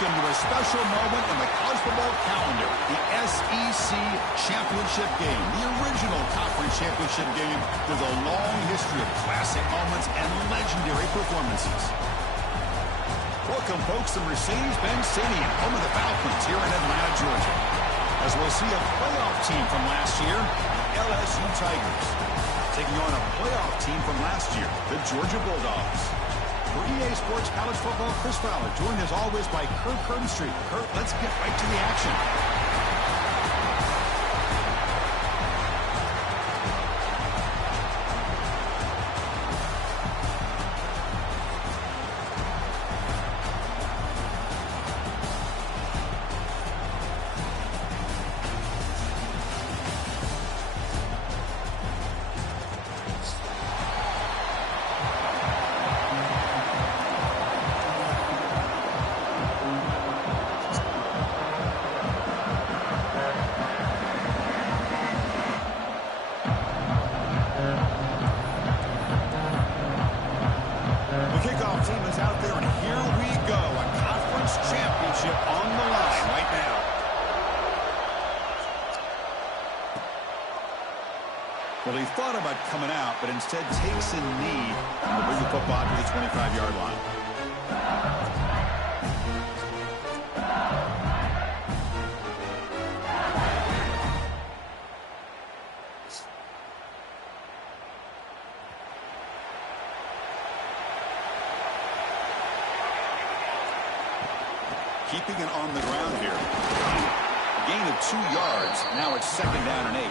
Welcome to a special moment in the college football calendar, the SEC Championship Game, the original conference championship game with a long history of classic moments and legendary performances. Welcome, folks, to Mercedes-Benz Stadium, home of the Falcons here in Atlanta, Georgia, as we'll see a playoff team from last year, the LSU Tigers, taking on a playoff team from last year, the Georgia Bulldogs. For EA Sports College Football, Chris Fowler, joined as always by Kurt Kernstreet. Kurt, let's get right to the action. Well, he thought about coming out, but instead takes a knee and will bring the football to the 25-yard line. Keeping it on the ground here. Gain of 2 yards. Now it's 2nd down and 8.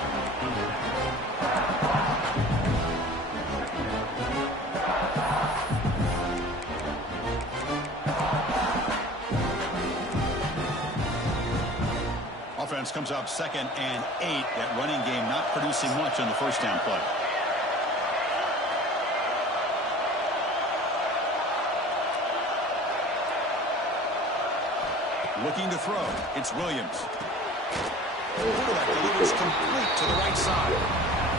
Offense comes up 2nd and 8. That running game not producing much on the first down play. Looking to throw. It's Williams. Quarterback delivers complete to the right side.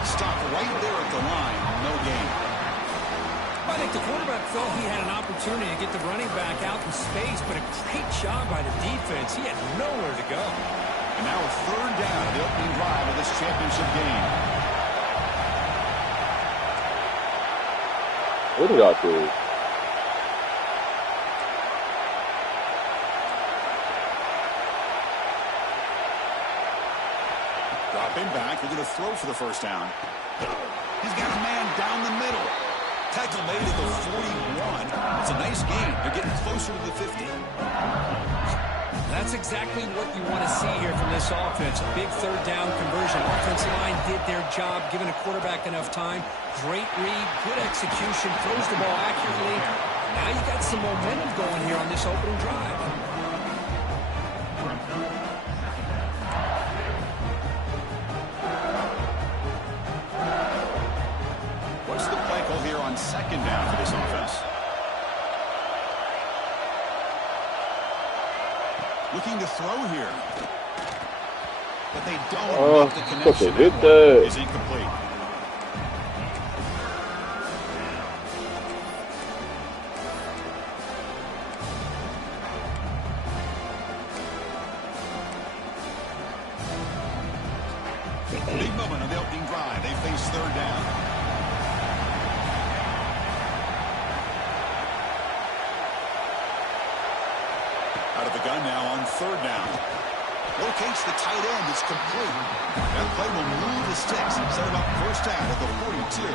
Stopped right there at the line. No gain. I think the quarterback felt he had an opportunity to get the running back out in space, but a great job by the defense. He had nowhere to go. And now a 3rd down, the opening drive of this championship game. What did I do? Dropping back, they're going to throw for the first down. He's got a man down the middle. Tackle made at the 41. It's a nice gain. They're getting closer to the 50. That's exactly what you want to see here from this offense. A big 3rd down conversion. Offensive line did their job, giving a quarterback enough time. Great read, good execution, throws the ball accurately. Now you got some momentum going here on this opening drive. What's the play call here on 2nd down for this offense? Looking to throw here. But they don't make the connection. That is incomplete. Big moment on the opening drive. They face 3rd down. Out of the gun now on 3rd down. Locates the tight end. It's complete. That play will move the sticks and set him up 1st down at the 42.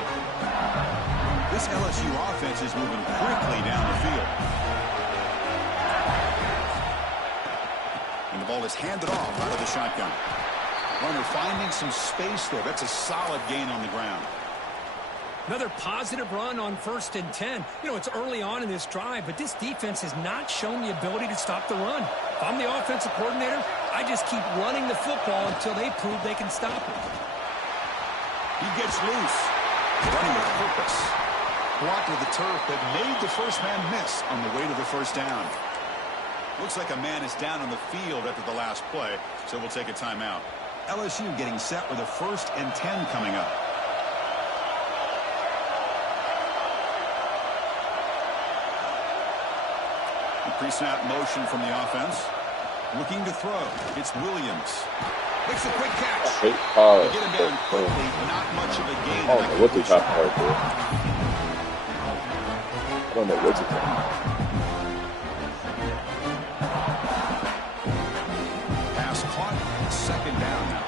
This LSU offense is moving quickly down the field. And the ball is handed off out of the shotgun. Runner finding some space there. That's a solid gain on the ground. Another positive run on 1st and 10. You know, it's early on in this drive, but this defense has not shown the ability to stop the run. If I'm the offensive coordinator, I just keep running the football until they prove they can stop it. He gets loose. Running with purpose. Blocked with the turf, but made the first man miss on the way to the 1st down. Looks like a man is down on the field after the last play, so we'll take a timeout. LSU getting set with a 1st and 10 coming up. pre-snap motion from the offense. Looking to throw. It's Williams. Makes a quick catch. They get him down quickly. Not much of a gain. I don't know what just happened right there. I don't know what just happened. Pass caught. Second down now.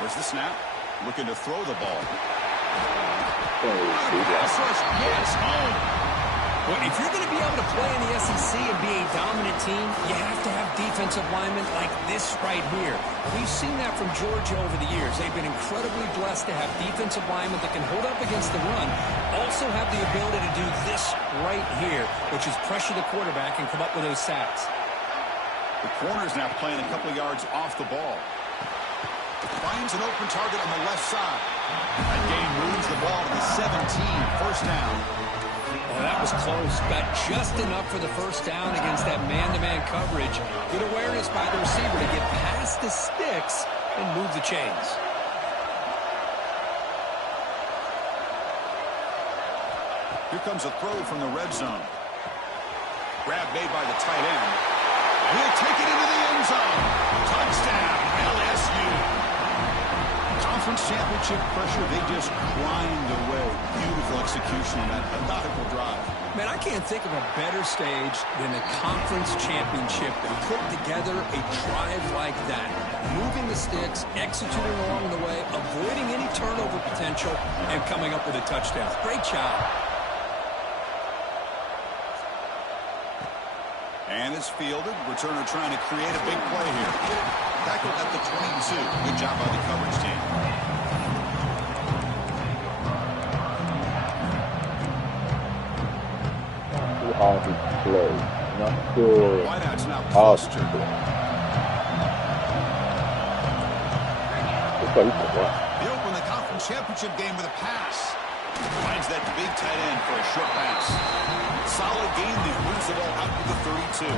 Where's the snap? Looking to throw the ball. Yes, home. Well, if you're going to be able to play in the SEC and be a dominant team, you have to have defensive linemen like this right here. We've seen that from Georgia over the years. They've been incredibly blessed to have defensive linemen that can hold up against the run, also have the ability to do this right here, which is pressure the quarterback and come up with those sacks. The corner's now playing a couple yards off the ball. Finds an open target on the left side. That gain moves the ball to the 17. First down. Oh, that was close. Got just enough for the first down against that man-to-man coverage. Good awareness by the receiver to get past the sticks and move the chains. Here comes a throw from the red zone. Grab made by the tight end. And he'll take it into the end zone. Touchdown, LSU. Conference championship pressure, they just grind away. Beautiful execution on that methodical drive. Man, I can't think of a better stage than the conference championship to put together a drive like that. Moving the sticks, executing along the way, avoiding any turnover potential, and coming up with a touchdown. Great job. And it's fielded. Returner trying to create a big play here. Tackled at the 22. Good job by the coverage team. How he plays. Not sure Wideout's now how clustered. to play. They open the conference championship game with a pass. Finds that big tight end for a short pass. Solid game there. Moves the ball out to the 32.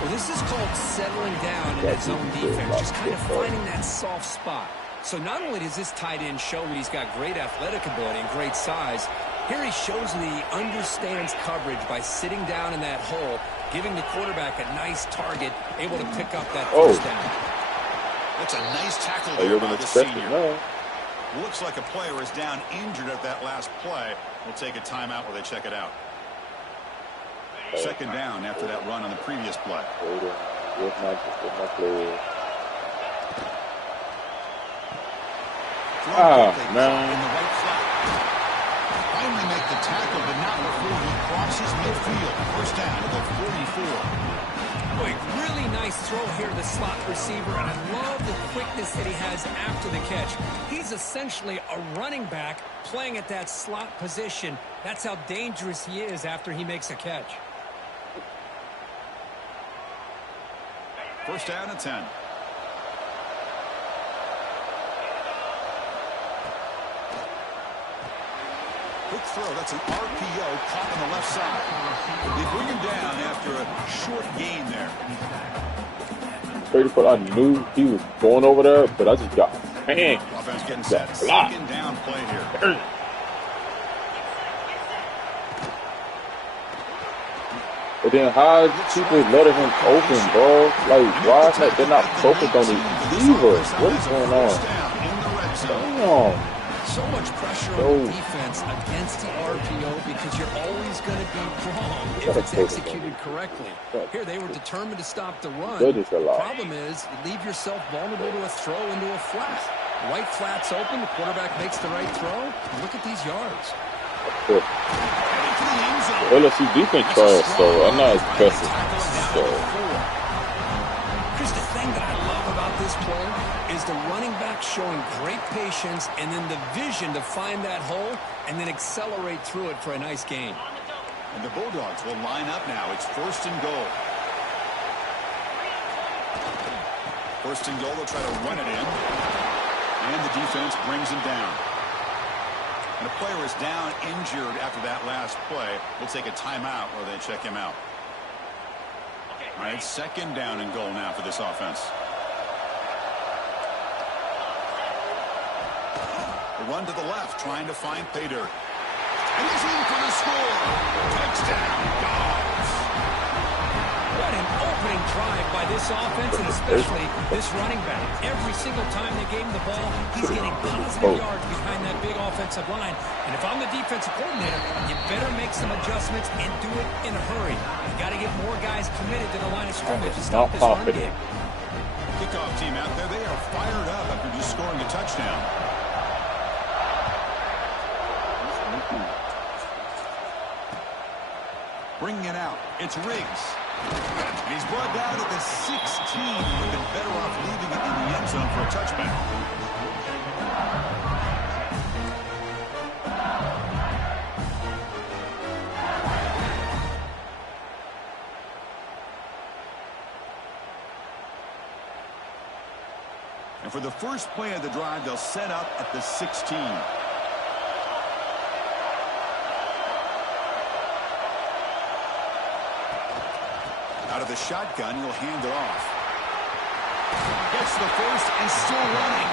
Well, this is called settling down in that zone defense. Just kind of finding that soft spot. So not only does this tight end show that he's got great athletic ability and great size, here he shows that he understands coverage by sitting down in that hole, giving the quarterback a nice target, able to pick up that first down. That's a nice tackle there by the senior. Looks like a player is down injured at that last play. We'll take a timeout while they check it out. Second down after that run on the previous play. Man. In the right flat. Finally make the tackle, but not before he crosses midfield. First down to the 44. Boy, really nice throw here to the slot receiver, and I love the quickness that he has after the catch. He's essentially a running back playing at that slot position. That's how dangerous he is after he makes a catch. First down at 10. Quick throw. That's an RPO caught on the left side. They bring him down after a short gain there. I knew he was going over there, but I just got bang. Offense getting set. Second down play here. But then how people letting him open, bro? Like, why is that they're not focused on the receiver? What is going on? Damn. So much pressure on the defense against the RPO because you're always going to be wrong if it's executed correctly. Here, they were determined to stop the run. Problem is, you leave yourself vulnerable to a throw into a flat. Right flat's open, the quarterback makes the right throw. Look at these yards. The LSU defense trash, so I'm not impressed. Chris, the thing that I love about this play is the running back showing great patience and then the vision to find that hole and then accelerate through it for a nice gain. And the Bulldogs will line up now. It's first and goal. First and goal, they'll try to run it in. And the defense brings him down. And the player is down injured after that last play. We'll take a timeout while they check him out. All right, second down and goal now for this offense. A run to the left, trying to find pay dirt. And he's in for the score. Touchdown, Dogs. What an opening drive by this offense, and especially this running back. Every single time they gave him the ball, he's getting positive yards behind that big offensive line. And if I'm the defensive coordinator, you better make some adjustments and do it in a hurry. You got to get more guys committed to the line of scrimmage to stop this run game. Kickoff team out there, they are fired up after just scoring a touchdown. Bringing it out, it's Riggs. And he's brought down at the 16. Would have been better off leaving it in the end zone for a touchback. And for the first play of the drive, they'll set up at the 16. Out of the shotgun, he'll hand it off. Gets the first and still running.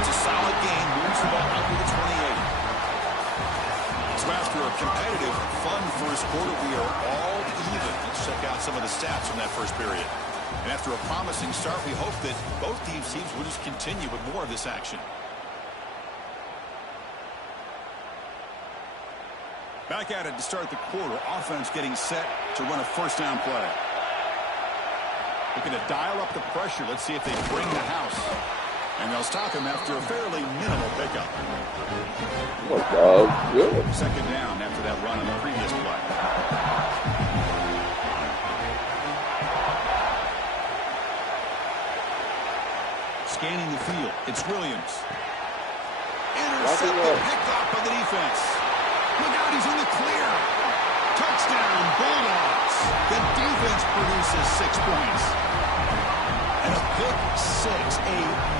It's a solid gain. Moves the ball up to the 28. So after a competitive, fun first quarter, we are all even. Let's check out some of the stats from that first period. And after a promising start, we hope that both teams will just continue with more of this action. Back at it to start the quarter. Offense getting set to run a first down play. Looking to dial up the pressure. Let's see if they bring the house. And they'll stop him after a fairly minimal pickup. Good. Second down after that run on the previous play. Scanning the field. It's Williams. Intercepted, picked off by the defense. Look out, he's in the clear. Touchdown, Bulldogs. The defense produces 6 points. And a pick six, a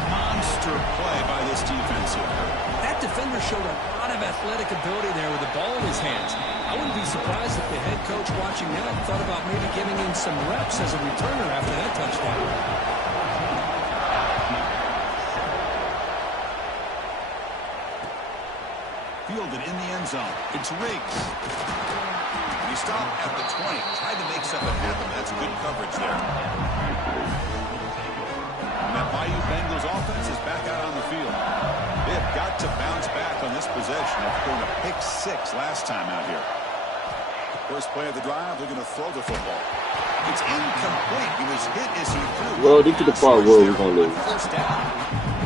monster play by this defense here. That defender showed a lot of athletic ability there with the ball in his hands. I wouldn't be surprised if the head coach watching that thought about maybe giving him some reps as a returner after that touchdown. Fielded in the end zone. It's Riggs. He stopped at the 20. Tried to make something happen. That's good coverage there. And that Bayou Bengals offense is back out on the field. They have got to bounce back on this possession after going a pick six last time out here. First play of the drive, they're going to throw the football. It's incomplete. He was hit as he threw. Well, this is the part where we're going to lose.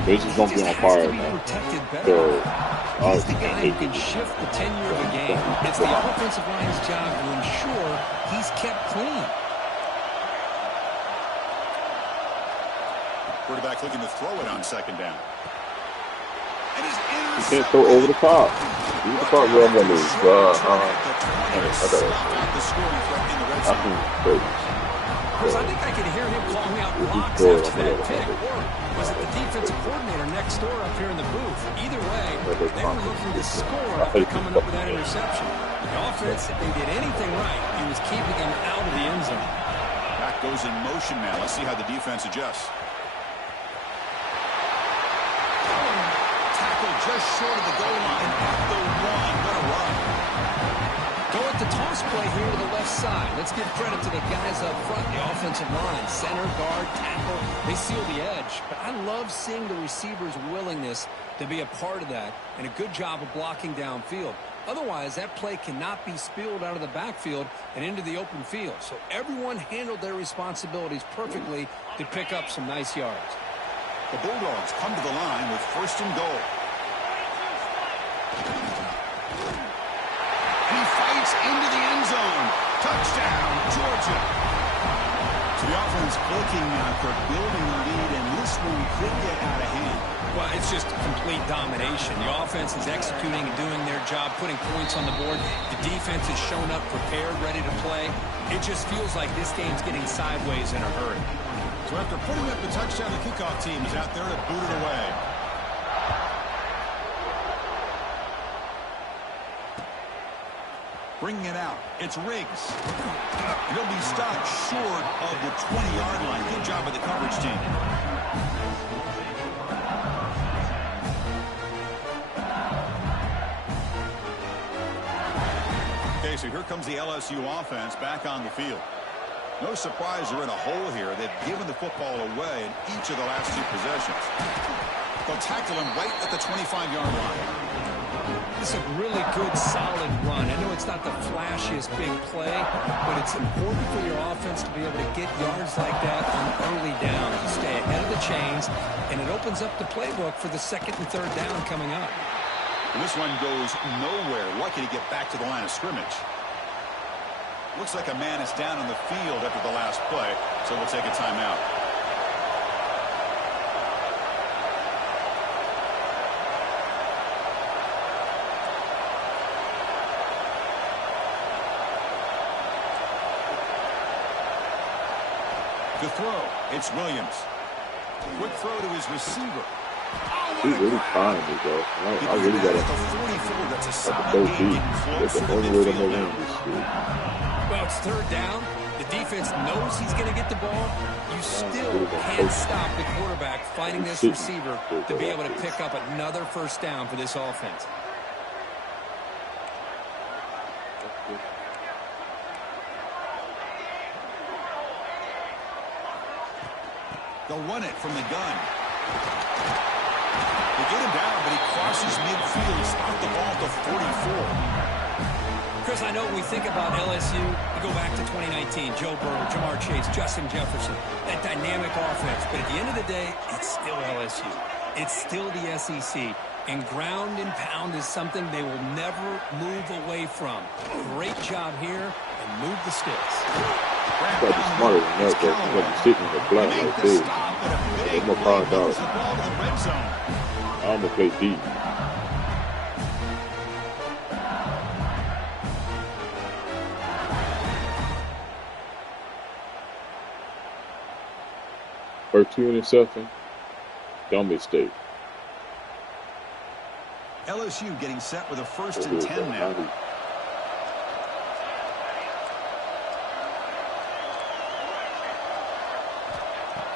They just don't be on fire, man. He's the guy who can shift the tenure of a game. It's the offensive line's job to ensure he's kept clean. Quarterback looking to throw it on second down. And he's you can't throw over the top. This is the part where I'm going to lose. I think I could hear him calling out blocks after that pick. Or was it the defensive coordinator next door up here in the booth? Either way, they were looking to score after coming up with that interception. The offense, if they did anything right, it was keeping him out of the end zone. Back goes in motion now. Let's see how the defense adjusts. Tackle just short of the goal line at the 1. What a run. Go at the toss play here to the left side. Let's give credit to the guys up front, the offensive line, center, guard, tackle. They seal the edge. But I love seeing the receivers' willingness to be a part of that and a good job of blocking downfield. Otherwise, that play cannot be spilled out of the backfield and into the open field. So everyone handled their responsibilities perfectly to pick up some nice yards. The Bulldogs come to the line with first and goal. And he fights into the end zone. Touchdown, Georgia. So the offense clicking now for building the lead, and this one could get out of hand. Well, it's just complete domination. The offense is executing and doing their job, putting points on the board. The defense has shown up prepared, ready to play. It just feels like this game's getting sideways in a hurry. So after putting up the touchdown, the kickoff team is out there to boot it away. Bringing it out, it's Riggs. He'll be stopped short of the 20-yard line. Good job by the coverage team. Okay, so here comes the LSU offense back on the field. No surprise they're in a hole here. They've given the football away in each of the last 2 possessions. They'll tackle him right at the 25-yard line. This is a really good, solid run. I know it's not the flashiest big play, but it's important for your offense to be able to get yards like that on early downs to stay ahead of the chains, and it opens up the playbook for the 2nd and 3rd down coming up. And this one goes nowhere. Lucky to get back to the line of scrimmage. Looks like a man is down on the field after the last play, so we'll take a timeout. The throw, it's Williams. Quick throw to his receiver. He's really trying me, bro. I really got to go deep. That's the only way to make him. Well, it's 3rd down. The defense knows he's going to get the ball. You still can't stop the quarterback finding this receiver to be able to pick up another 1st down for this offense. They'll run it from the gun. They get him down, but he crosses midfield. Stop the ball at the 44. Chris, I know when we think about LSU, we go back to 2019, Joe Burrow, Jamar Chase, Justin Jefferson, that dynamic offense. But at the end of the day, it's still LSU. It's still the SEC. And ground and pound is something they will never move away from. Great job here, and move the sticks. Got to be smarter than that, but you got to be sitting in the flat like this. I'm going to find out. I'm going to play deep. First 2 interceptions, dumb mistake. LSU getting set with a 1st and 10 now.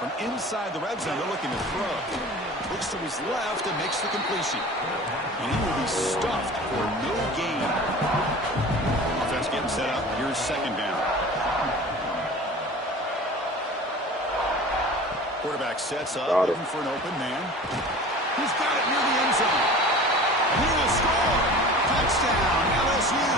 From inside the red zone, they're looking to throw. Looks to his left and makes the completion. And he will be stuffed for no gain. Offense getting set up. Here's 2nd down. Quarterback sets up, looking for an open man. He's got it near the end zone. And he will score. Touchdown, LSU.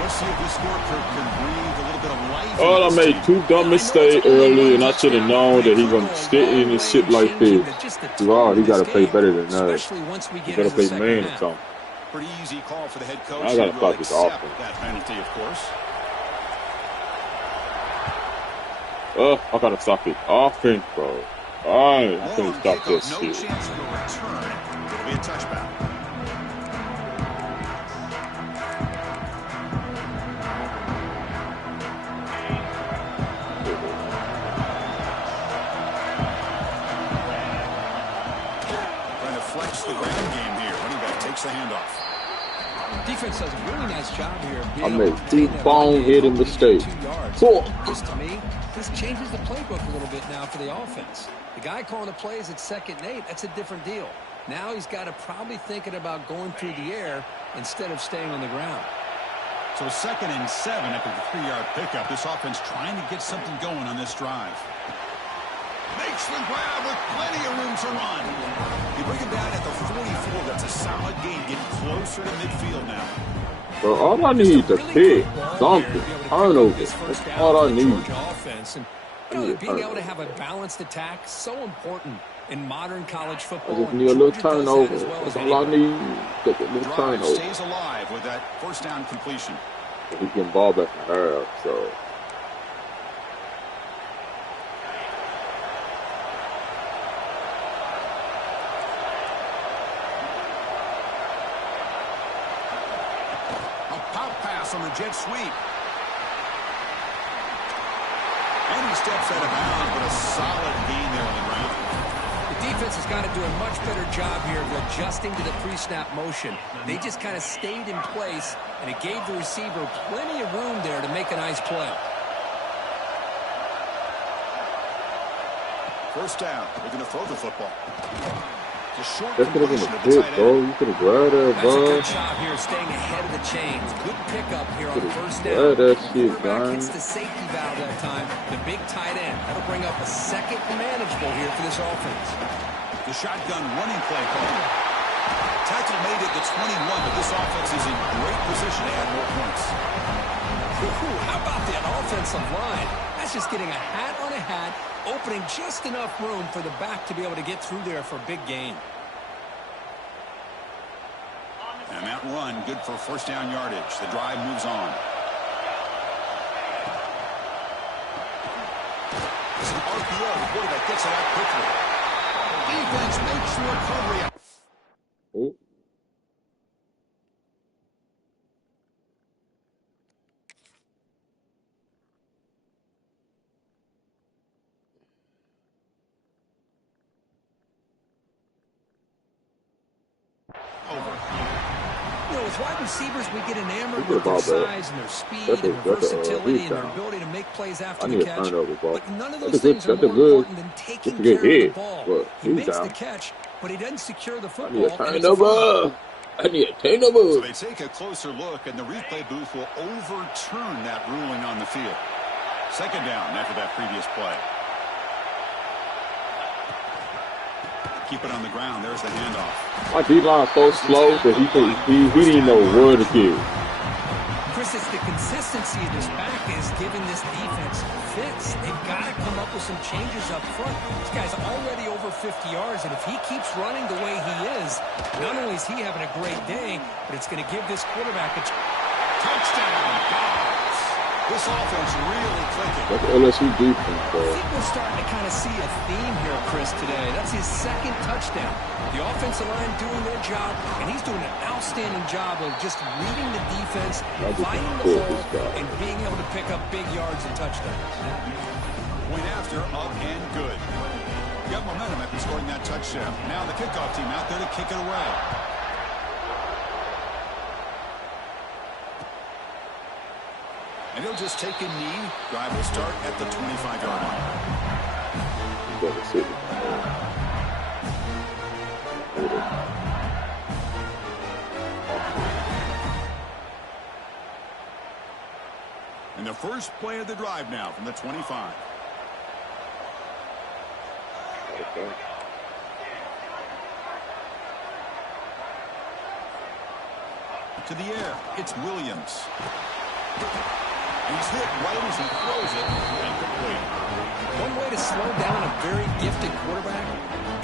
Let's see if this score can breathe a little bit of life. Oh, I made 2 dumb mistakes early, and I should have known that he's going to sit in and shit like this. Wow, he got to play better than that. He got to play man or something. Pretty easy call for the head coach. I got to stop this offense. That penalty, of course. I got to stop it. Offense, bro. I can't stop this shit. No chance of a return. It'll be a touchback. Trying to flex the ground game here. Running back takes the handoff. Defense does a really nice job here. I made 2 bone-hitting mistakes. Cool. Just to me, this changes the playbook a little bit now for the offense. The guy calling the plays at 2nd and 8, that's a different deal. Now he's got to probably thinking about going through the air instead of staying on the ground. So 2nd and 7 after the 3-yard pickup. This offense trying to get something going on this drive. Makes the grab with plenty of room to run. You bring him down at the 44. That's a solid gain, getting closer to midfield now. Bro, all I need is a pick, something. Turnover. That's all I need. Being able to have a balanced attack, so important in modern college football. I just need a little turnover. That's all I need. Just a little turnover. Stays alive with that 1st down completion. He's getting ball back in her, so. On the jet sweep. And he steps out of bounds, but a solid gain there on the ground. The defense has got to do a much better job here of adjusting to the pre-snap motion. They just kind of stayed in place, and it gave the receiver plenty of room there to make a nice play. 1st down. They're going to throw the football. It's a short That could have been completion a of the pick, tight bro. end. You could have grabbed that, That's a bro. good job here, staying ahead of the chains. Good pickup here on first down. Grab that shit, Quarterback John. hits the safety valve that time. The big tight end. That'll bring up a second and manageable here for this offense. The shotgun running play call. Tackle made at the 21, but this offense is in great position to add more points. Ooh, how about that offensive line? That's just getting a hat on a hat, opening just enough room for the back to be able to get through there for a big gain. And that run, good for first down yardage. The drive moves on. It's an RPO. The quarterback gets it out quickly. Defense makes the recovery. Oh. With wide receivers, we get enamored with their size and their speed and their versatility and their ability to make plays after the catch. But none of those things are more important than taking care of the ball. He makes the catch, but he doesn't secure the football. I need a turnover. So they take a closer look, and the replay booth will overturn that ruling on the field. Second down after that previous play. Keep it on the ground. There's the handoff. My D-line's so slow that he didn't know where to kill. Chris, it's the consistency of this back is giving this defense fits. They've got to come up with some changes up front. This guy's already over 50 yards, and if he keeps running the way he is, not only is he having a great day, but it's going to give this quarterback a touchdown. This offense really clicking. That's LSU defense, bro. I think we're starting to kind of see a theme here, Chris, today. That's his second touchdown. The offensive line doing their job, and he's doing an outstanding job of just reading the defense, finding the hole, and being able to pick up big yards and touchdowns. Point after, up and good. Got momentum after scoring that touchdown. Now the kickoff team out there to kick it away. And he'll just take a knee. Drive will start at the 25-yard line. And the first play of the drive now from the 25. Okay. To the air, it's Williams. He's hit right as he throws it. Incomplete. One way to slow down a very gifted quarterback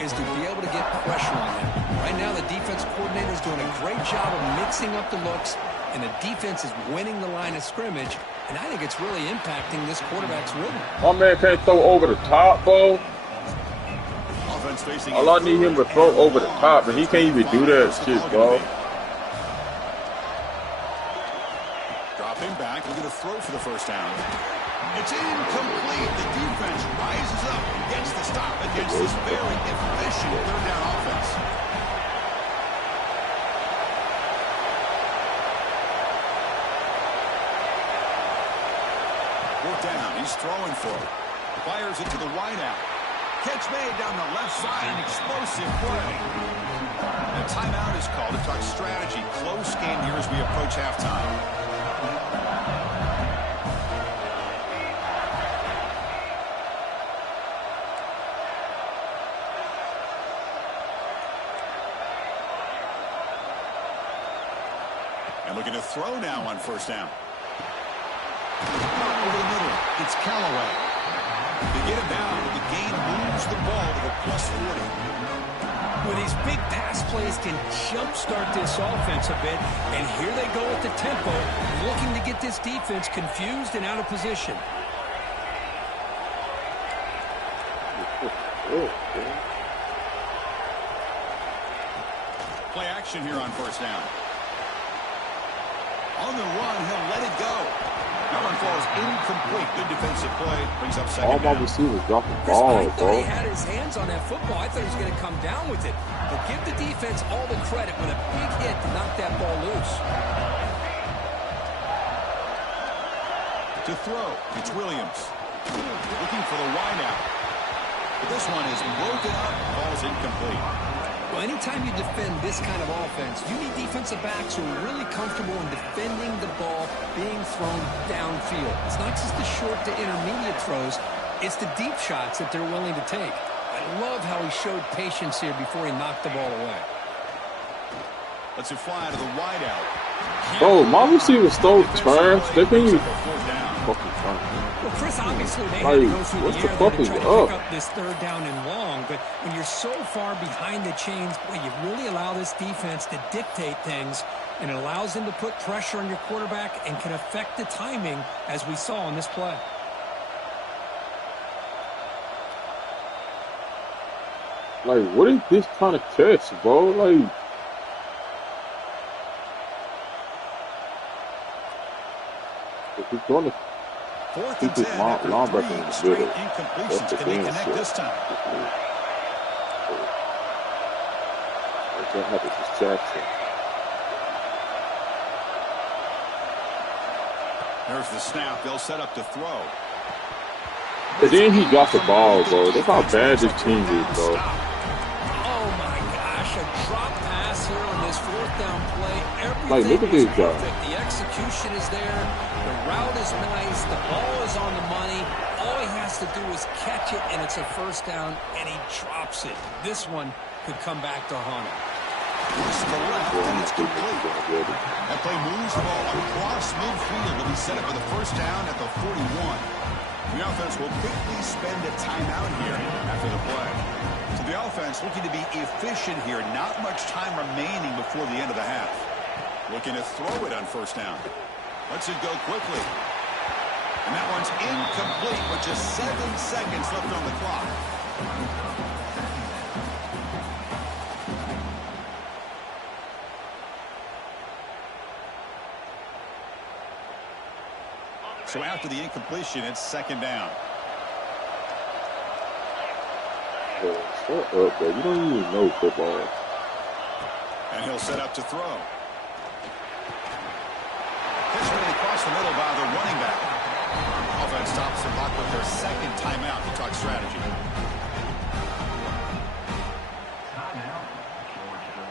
is to be able to get pressure on him. Right now, the defense coordinator is doing a great job of mixing up the looks, and the defense is winning the line of scrimmage, and I think it's really impacting this quarterback's rhythm. My man can't throw over the top, bro. All I need him to throw over the top, and he can't even do that shit, bro. Back, we're going to throw for the first down. It's incomplete. The defense rises up and gets the stop against this very efficient third down offense. Fourth down. He's throwing for it. Fires it to the wideout. Catch made down the left side. An explosive play. A timeout is called to talk strategy. Close game here as we approach halftime. Looking to throw now on first down. Over the middle, it's Callaway. They get him down, but the gain moves the ball to the +40. With these big pass plays can jumpstart this offense a bit, and here they go at the tempo, looking to get this defense confused and out of position. Play action here on first down. On the run, he'll let it go. That one falls incomplete. Good defensive play. Brings up second down. All my receivers dropping balls, bro. He had his hands on that football. I thought he was going to come down with it. But give the defense all the credit with a big hit to knock that ball loose. To throw, it's Williams. Looking for the wideout. But this one is broken up. Ball's incomplete. Well, anytime you defend this kind of offense, you need defensive backs who are really comfortable in defending the ball being thrown downfield. It's not just the short to intermediate throws, it's the deep shots that they're willing to take. I love how he showed patience here before he knocked the ball away. Let's it fly to the wideout. Oh, my receiver stole turns. They can use fucking turn. Well, Chris, obviously they had to go through what's the the air there to fucking try to pick up? up this third down and long. But when you're so far behind the chains, boy, you really allow this defense to dictate things, and it allows them to put pressure on your quarterback and can affect the timing, as we saw on this play. Like, what is this kind of catch, bro? Like, if he's going to keep this linebacker in the middle, that's the game shit. What happens is Jackson. There's the snap. They'll set up to throw. And then he got the ball, bro. That's how bad this team is, bro. Oh my gosh, a drop pass here on this fourth down play. Everything Like, look at this guy. perfect. The execution is there. The route is nice. The ball is on the money. All he has to do is catch it, and it's a first down, and he drops it. This one could come back to haunt him. It's to the left, and it's complete. That play moves the ball across midfield. It'll be set up for the first down at the 41. The offense will quickly spend a timeout here after the play. So the offense looking to be efficient here. Not much time remaining before the end of the half. Looking to throw it on first down. Lets it go quickly. And that one's incomplete with just 7 seconds left on the clock. So after the incompletion, it's second down. Bro, shut up, bro. You don't even know football. And he'll set up to throw. Pitch really across the middle by the running back. Offense stops the clock with their second timeout to talk strategy.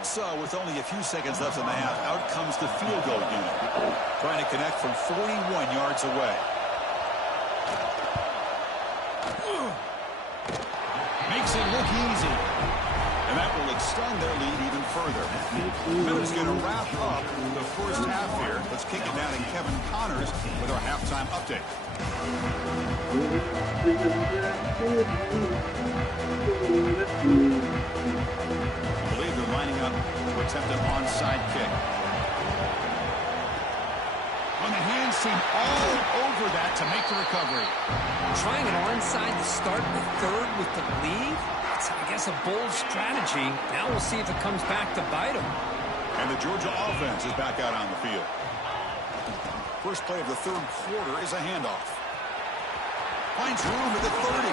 So with only a few seconds left in the half, out comes the field goal unit. Trying to connect from 41 yards away. Makes it look easy. And that will extend their lead even further. Miller's going to wrap up the first half here. Let's kick it down to Kevin Connors with our halftime update. I believe they're lining up to attempt an onside kick. And the hands seem all over that to make the recovery. Trying an onside to start the third with the lead? It's, I guess, a bold strategy. Now we'll see if it comes back to bite them. And the Georgia offense is back out on the field. First play of the third quarter is a handoff. Finds room at the 30.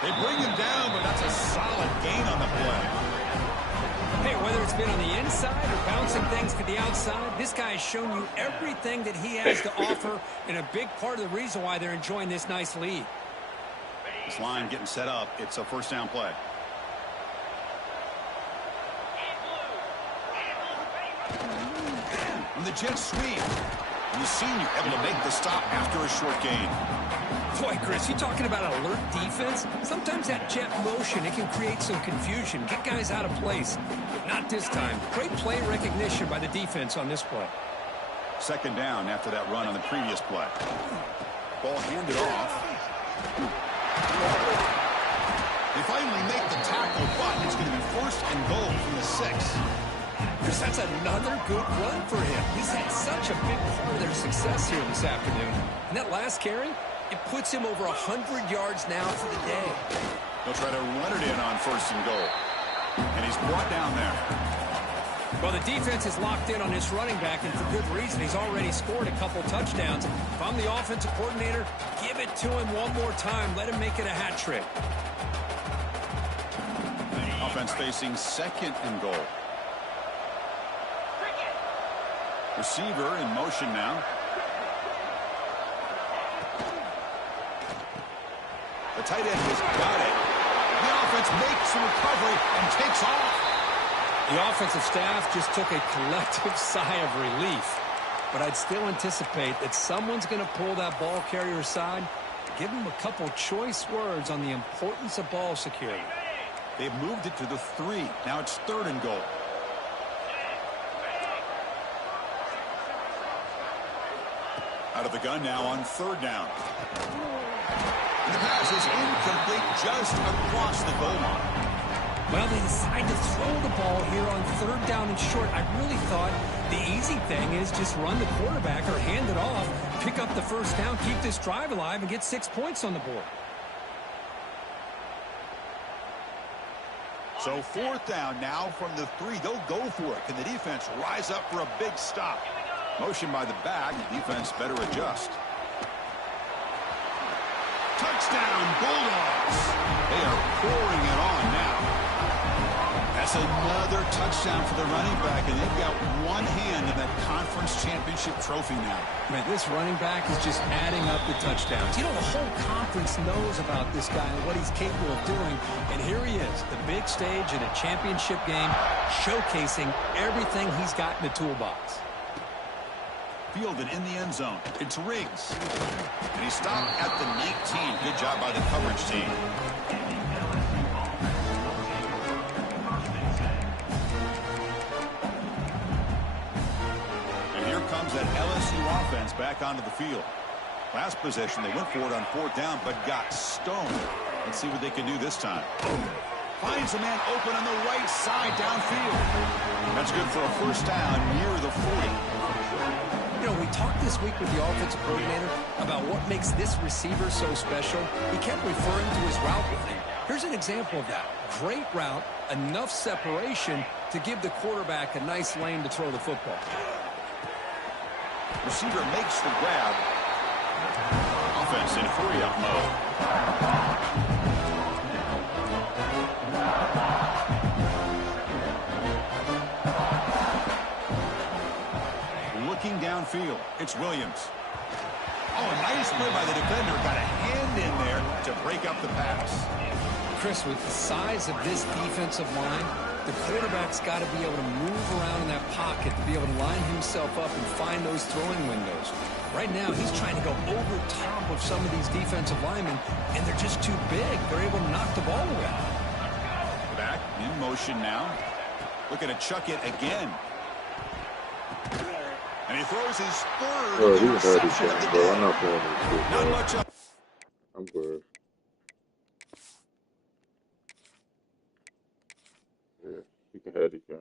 They bring him down, but that's a solid gain on the play. Hey, whether it's been on the inside or bouncing things to the outside, this guy has shown you everything that he has to offer, and a big part of the reason why they're enjoying this nice lead. This line getting set up. It's a first down play. And the Jets sweep. And the senior able to make the stop after a short gain. Boy, Chris, you talking about alert defense? Sometimes that jet motion, it can create some confusion, get guys out of place. But not this time. Great play recognition by the defense on this play. Second down after that run on the previous play. Ball handed off. They finally make the tackle, but it's going to be first and goal from the 6. Chris, that's another good run for him. He's had such a big part of their success here this afternoon. And that last carry, it puts him over 100 yards now for the day. They'll try to run it in on first and goal. And he's brought down there. Well, the defense is locked in on this running back, and for good reason. He's already scored a couple touchdowns. If I'm the offensive coordinator, give it to him one more time. Let him make it a hat trick. Offense facing second and goal. Receiver in motion now. The tight end has got it. The offense makes the recovery and takes off. The offensive staff just took a collective sigh of relief. But I'd still anticipate that someone's going to pull that ball carrier aside, give him a couple choice words on the importance of ball security. They've moved it to the 3. Now it's 3rd and goal. Out of the gun now on 3rd down. And the pass is incomplete just across the goal line. Well, they decide to throw the ball here on 3rd down and short. I really thought the easy thing is just run the quarterback or hand it off, pick up the 1st down, keep this drive alive, and get 6 points on the board. So 4th down now from the 3. They'll go for it. Can the defense rise up for a big stop? Motion by the back. Defense better adjust. Touchdown, Bulldogs. They are pouring it on now. That's another touchdown for the running back, and they've got one hand in that conference championship trophy now. Man, this running back is just adding up the touchdowns. You know, the whole conference knows about this guy and what he's capable of doing, and here he is, the big stage in a championship game, showcasing everything he's got in the toolbox. Fielded in the end zone. It's Riggs. And he stopped at the 19. Good job by the coverage team. And here comes that LSU offense back onto the field. Last possession, they went for it on 4th down, but got stoned. Let's see what they can do this time. Finds a man open on the right side downfield. That's good for a 1st down near the 40. You know, we talked this week with the offensive coordinator about what makes this receiver so special. He kept referring to his route running. Here's an example of that. Great route, enough separation to give the quarterback a nice lane to throw the football. Receiver makes the grab. Offense in hurry-up mode. Looking downfield, it's Williams. Oh, a nice play by the defender. Got a hand in there to break up the pass. Chris, with the size of this defensive line, the quarterback's got to be able to move around in that pocket to be able to line himself up and find those throwing windows. Right now, he's trying to go over top of some of these defensive linemen, and they're just too big. They're able to knock the ball away. Back in motion now. Looking to chuck it again. And he throws his 3rd interception of the day. I'm not playing this shit, Not much up. I'm good. Yeah, you can have these games.